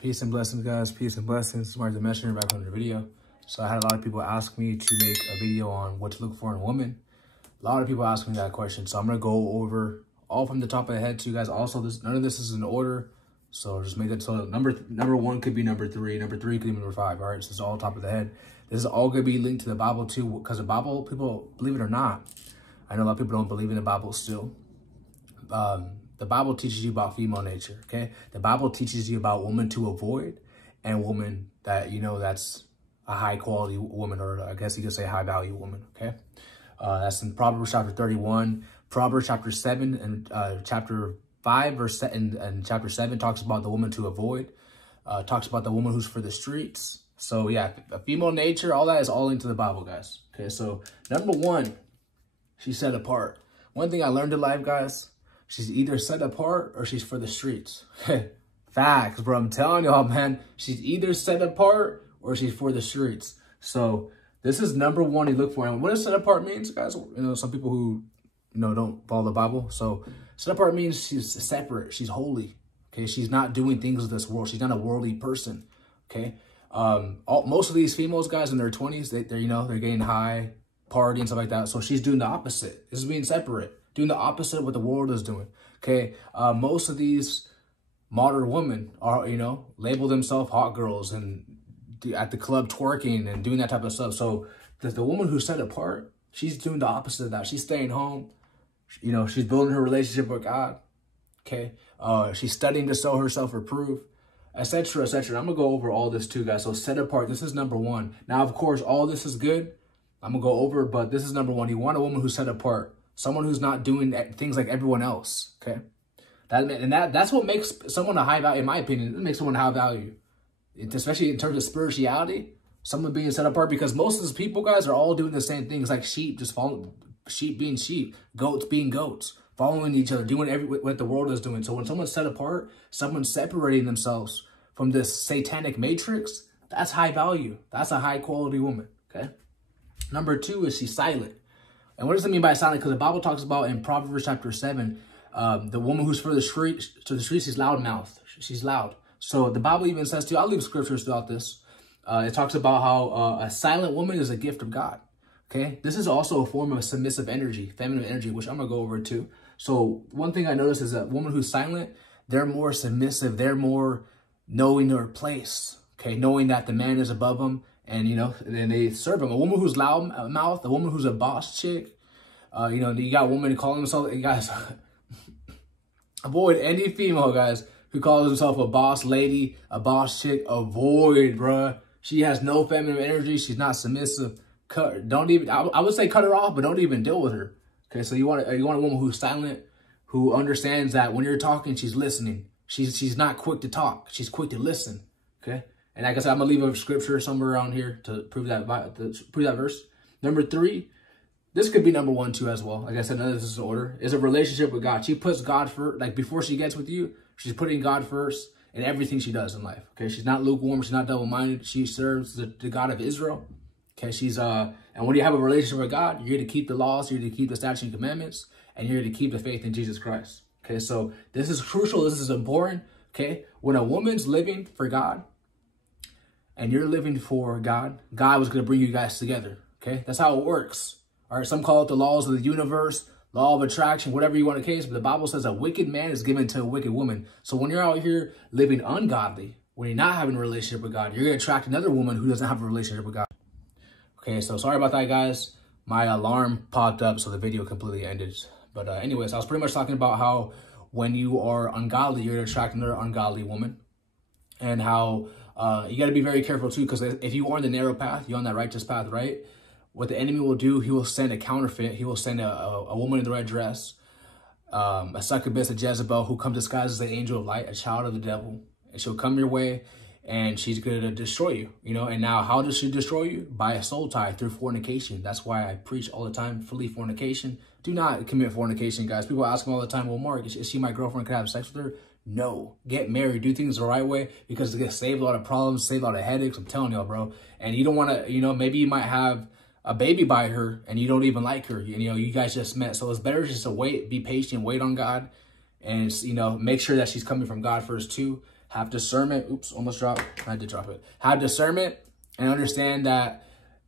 Peace and blessings, guys. Peace and blessings. It's Marcthemessenger back on the video. So I had a lot of people ask me to make a video on what to look for in a woman. A lot of people ask me that question. So I'm going to go over all from the top of the head to you guys. Also, none of this is in order. So just make that so number one could be number three. Number three could be number five. All right. So it's all top of the head. This is all going to be linked to the Bible too. Because the Bible, people, believe it or not, I know a lot of people don't believe in the Bible still. The Bible teaches you about female nature, okay? The Bible teaches you about women to avoid and woman that, that's a high quality woman, or I guess you could say high value woman, okay? That's in Proverbs chapter 31, Proverbs chapter 7, and chapter 5, verse and chapter 7 talks about the woman to avoid, talks about the woman who's for the streets. So yeah, a female nature, all that is all into the Bible, guys. Okay, so number one, she's set apart. One thing I learned in life, guys, she's either set apart or she's for the streets. Facts, bro. I'm telling y'all, man. She's either set apart or she's for the streets. So this is number one you look for. And what does set apart means, guys? Some people who, don't follow the Bible. So set apart means she's separate. She's holy. Okay. She's not doing things of this world. She's not a worldly person. Okay. Most of these females, guys, in their 20s, they're getting high, partying, and stuff like that. So she's doing the opposite. This is being separate. Doing the opposite of what the world is doing, okay? Most of these modern women are, label themselves hot girls and at the club twerking and doing that type of stuff. So the woman who's set apart, she's doing the opposite of that. She's staying home. She's building her relationship with God, okay? She's studying to show herself approved, etc., etc. I'm going to go over all this too, guys. So set apart, this is number one. Now, of course, all this is good. I'm going to go over, but this is number one. You want a woman who's set apart. Someone who's not doing things like everyone else, okay? That's what makes someone a high value, in my opinion. It makes someone high value, especially in terms of spirituality. Someone being set apart, because most of these people, guys, are all doing the same things, like sheep, just following, sheep being sheep, goats being goats, following each other, doing what the world is doing. So when someone's set apart, someone's separating themselves from this satanic matrix, that's high value. That's a high quality woman, okay? Number two is she's silent. And what does it mean by silent? Because the Bible talks about in Proverbs chapter 7, the woman who's for the streets, she's loudmouthed. She's loud. So the Bible even says too, I'll leave scriptures throughout this. It talks about how a silent woman is a gift of God. Okay. This is also a form of submissive energy, feminine energy, which I'm going to go over too. So one thing I noticed is that woman who's silent, they're more submissive. They're more knowing their place. Okay. Knowing that the man is above them. And, and they serve him. A woman who's loud mouth, a woman who's a boss chick. You got women calling themselves, guys, avoid any female, guys, who calls herself a boss lady, a boss chick. Avoid, bruh. She has no feminine energy. She's not submissive. I would say cut her off, but don't even deal with her. Okay, so you want a woman who's silent, who understands that when you're talking, she's listening. She's not quick to talk. She's quick to listen. Okay. And like I said, I'm going to leave a scripture somewhere around here to prove that verse. Number three, this could be number one too as well. Like I said, none of this is in order. Is a relationship with God. She puts God first. Like before she gets with you, she's putting God first in everything she does in life. Okay, she's not lukewarm. She's not double-minded. She serves the God of Israel. Okay, and when you have a relationship with God, you're here to keep the laws, you're here to keep the statutes and commandments, and you're here to keep the faith in Jesus Christ. Okay, so this is crucial. This is important. Okay, when a woman's living for God, and you're living for God, God was going to bring you guys together, okay? That's how it works, all right? Some call it the laws of the universe, law of attraction, whatever you want to case, but the Bible says a wicked man is given to a wicked woman. So when you're out here living ungodly, when you're not having a relationship with God, you're going to attract another woman who doesn't have a relationship with God. Okay, so sorry about that, guys. My alarm popped up, so the video completely ended. But anyways, I was pretty much talking about how when you are ungodly, you're going to attract another ungodly woman, and how you got to be very careful too, because if you are on the narrow path, you're on that righteous path, right? What the enemy will do, he will send a counterfeit. He will send a woman in the red dress, a succubus, a Jezebel, who comes disguised as the angel of light, a child of the devil. And she'll come your way, and she's going to destroy you, And now how does she destroy you? By a soul tie, through fornication. That's why I preach all the time, flee fornication. Do not commit fornication, guys. People ask me all the time, well, Mark, is she my girlfriend? Can I have sex with her? No. Get married. Do things the right way, because it's going to save a lot of problems, save a lot of headaches. I'm telling y'all, bro. And you don't want to, maybe you might have a baby by her and you don't even like her. You guys just met. So it's better just to wait, be patient, wait on God, and, make sure that she's coming from God first too. Have discernment. Oops, almost dropped. I did drop it. Have discernment and understand that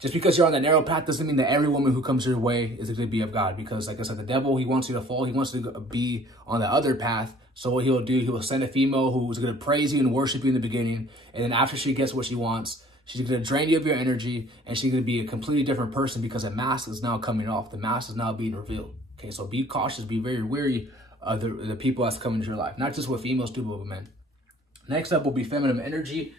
just because you're on that narrow path doesn't mean that every woman who comes your way is going to be of God. Because like I said, the devil, he wants you to fall. He wants you to be on the other path. So what he'll do, he will send a female who's going to praise you and worship you in the beginning. And then after she gets what she wants, she's going to drain you of your energy. And she's going to be a completely different person because the mask is now coming off. The mask is now being revealed. Okay, so be cautious. Be very wary of the people that's coming into your life. Not just what females do, but with men. Next up will be feminine energy.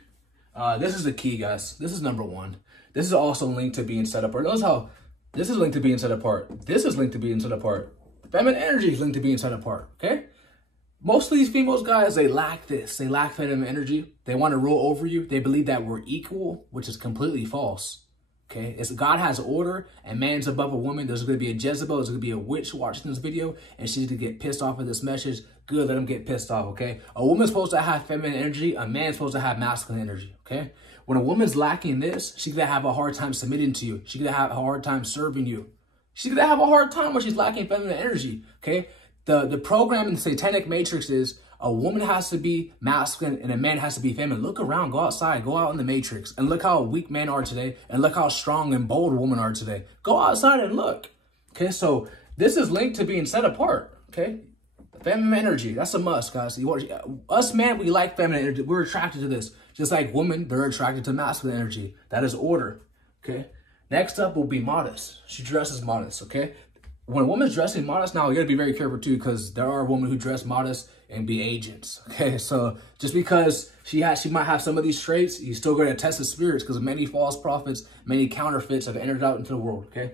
This is the key, guys. This is number one. This is also linked to being set apart. Notice how this is linked to being set apart. This is linked to being set apart. Feminine energy is linked to being set apart, okay? Most of these females, guys, they lack this. They lack feminine energy. They want to rule over you. They believe that we're equal, which is completely false, okay? It's God has order, and man's above a woman. There's going to be a Jezebel. There's going to be a witch watching this video, and she's going to get pissed off at this message. Good, let them get pissed off, okay? A woman's supposed to have feminine energy. A man's supposed to have masculine energy, okay? When a woman's lacking this, she's going to have a hard time submitting to you. She's going to have a hard time serving you. She's going to have a hard time when she's lacking feminine energy, okay? The program in the satanic matrix is a woman has to be masculine and a man has to be feminine. Look around, go outside, go out in the matrix, and look how weak men are today, and look how strong and bold women are today. Go outside and look, okay? So this is linked to being set apart, okay? Feminine energy, that's a must, guys. Us men, we like feminine energy. We're attracted to this. Just like women, they're attracted to masculine energy. That is order, okay? Next up will be modest. She dresses modest, okay? When a woman's dressing modest, now you gotta be very careful too, because there are women who dress modest and be agents, okay? So just because she might have some of these traits, you still gotta test the spirits, because many false prophets, many counterfeits have entered out into the world, okay?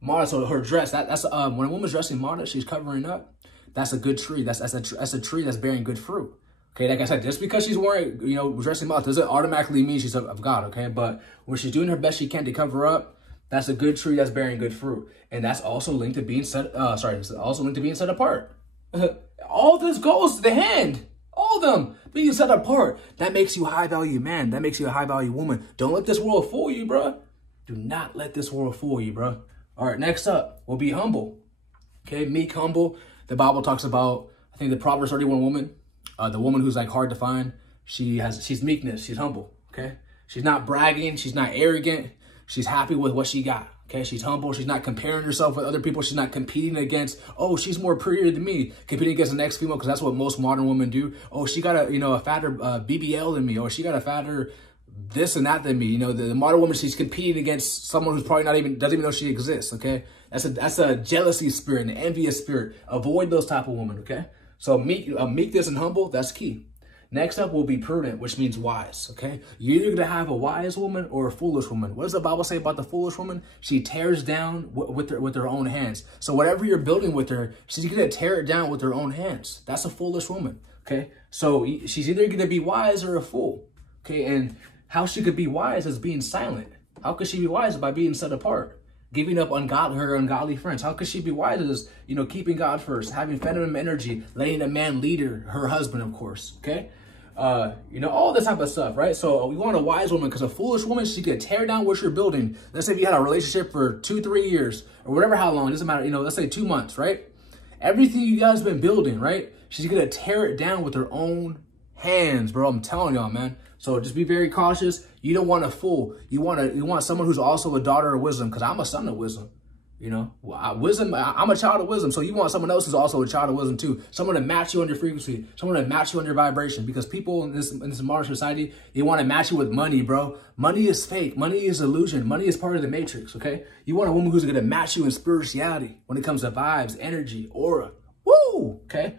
Modest, so her dress, that's when a woman's dressing modest, she's covering up. That's a good tree. That's a tree that's bearing good fruit. Okay, like I said, just because she's wearing, dressing modest doesn't automatically mean she's of God, okay? But when she's doing her best she can to cover up, that's a good tree that's bearing good fruit. And that's also linked to being set, also linked to being set apart. All this goes to the hand. All of them being set apart. That makes you a high-value man. That makes you a high-value woman. Don't let this world fool you, bro. Do not let this world fool you, bro. All right, next up will be humble. Okay, meek, humble. The Bible talks about, I think the Proverbs 31 woman, the woman who's like hard to find, she's meekness, she's humble, okay? She's not bragging, she's not arrogant, she's happy with what she got, okay? She's humble, she's not comparing herself with other people, she's not competing against, oh, she's more prettier than me, competing against the next female, because that's what most modern women do. Oh, she got a fatter BBL than me, or she got a fatter this and that than me. The modern woman, she's competing against someone who's probably doesn't even know she exists, okay? That's a jealousy spirit, an envious spirit. Avoid those type of women, okay? So meekness and humble, that's key. Next up will be prudent, which means wise, okay? You're either going to have a wise woman or a foolish woman. What does the Bible say about the foolish woman? She tears down with her own hands. So whatever you're building with her, she's going to tear it down with her own hands. That's a foolish woman, okay? So she's either going to be wise or a fool, okay? And how she could be wise is being silent. How could she be wise? By being set apart. Giving up her ungodly friends. How could she be wise? Is keeping God first, having feminine energy, letting a man lead her husband, of course. Okay, all this type of stuff, right? So we want a wise woman, because a foolish woman, she could tear down what you're building. Let's say if you had a relationship for 2-3 years or whatever, how long, it doesn't matter. Let's say 2 months, right? Everything you guys been building, right? She's gonna tear it down with her own hands, bro. I'm telling y'all, man. So just be very cautious. You don't want a fool. You want someone who's also a daughter of wisdom, because I'm a son of wisdom. Wisdom. I'm a child of wisdom. So you want someone else who's also a child of wisdom too. Someone to match you on your frequency. Someone to match you on your vibration. Because people in this modern society, they want to match you with money, bro. Money is fake. Money is illusion. Money is part of the matrix. Okay. You want a woman who's gonna match you in spirituality when it comes to vibes, energy, aura. Woo. Okay.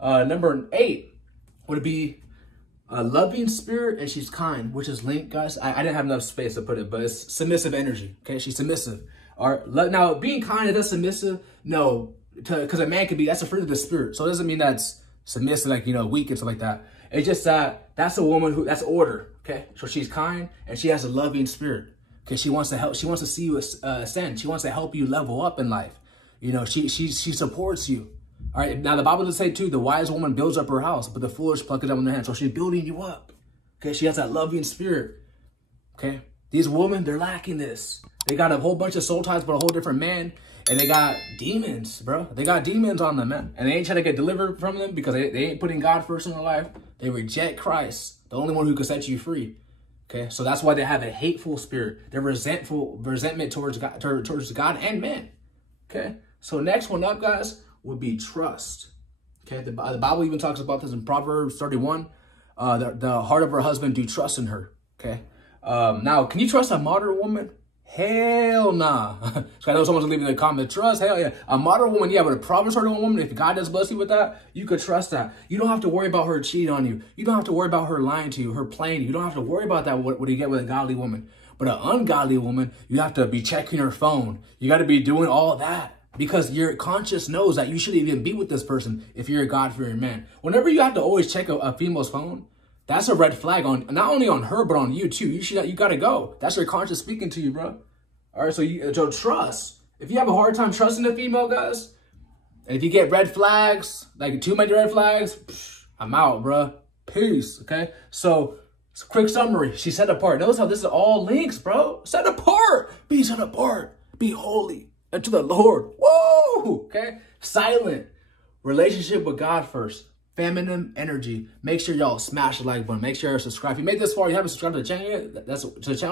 Number 8 would be a loving spirit, and she's kind, which is linked, guys. I didn't have enough space to put it, but it's submissive energy. Okay, she's submissive. All right. Now, being kind, is that submissive? No, because a man can be, that's a fruit of the spirit. So it doesn't mean that's submissive, like, weak and stuff like that. It's just that's a woman that's order. Okay, so she's kind and she has a loving spirit. Okay, she wants to help. She wants to see you ascend. She wants to help you level up in life. She supports you. All right, now the Bible does say too, the wise woman builds up her house, but the foolish pluck it up in their hand. So she's building you up. Okay, she has that loving spirit. Okay, these women, they're lacking this. They got a whole bunch of soul ties, but a whole different man, and they got demons, bro. They got demons on them, man, and they ain't trying to get delivered from them because they ain't putting God first in their life. They reject Christ, the only one who can set you free. Okay, so that's why they have a hateful spirit. They're resentment towards God and man. Okay, so next one up, guys, would be trust. Okay, the Bible even talks about this in Proverbs 31. The heart of her husband do trust in her. Okay, now, can you trust a modern woman? Hell nah. So I know someone's leaving a comment. Trust? Hell yeah. A modern woman, yeah, but a Proverbs 31 woman, if God does bless you with that, you could trust that. You don't have to worry about her cheating on you. You don't have to worry about her lying to you, her playing you. You don't have to worry about that, what you get with a godly woman. But an ungodly woman, you have to be checking her phone. You got to be doing all that because your conscience knows that you shouldn't even be with this person if you're a God-fearing man. Whenever you have to always check a female's phone, that's a red flag on not only on her, but on you too. You got to go. That's your conscience speaking to you, bro. All right, so trust. If you have a hard time trusting a female, guys, and if you get red flags, like too many red flags, I'm out, bro. Peace, okay? So, quick summary. She's set apart. Notice how this is all links, bro. Set apart. Be set apart. Be holy unto the Lord. Whoa, okay? Silent. Relationship with God first. Feminine energy. Make sure y'all smash the like button. Make sure you subscribe. If you made this far, you haven't subscribed to the channel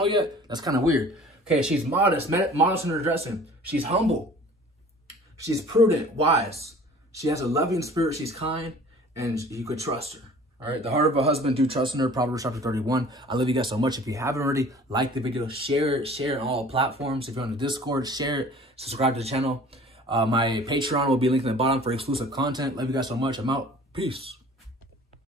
yet. That's kind of weird. Okay, she's modest in her dressing. She's humble. She's prudent, wise. She has a loving spirit. She's kind, and you could trust her. All right, the heart of a husband do trust in her. Proverbs chapter 31. I love you guys so much. If you haven't already, like the video, share it on all platforms. If you're on the Discord, share it. Subscribe to the channel. My Patreon will be linked in the bottom for exclusive content. Love you guys so much. I'm out. Peace.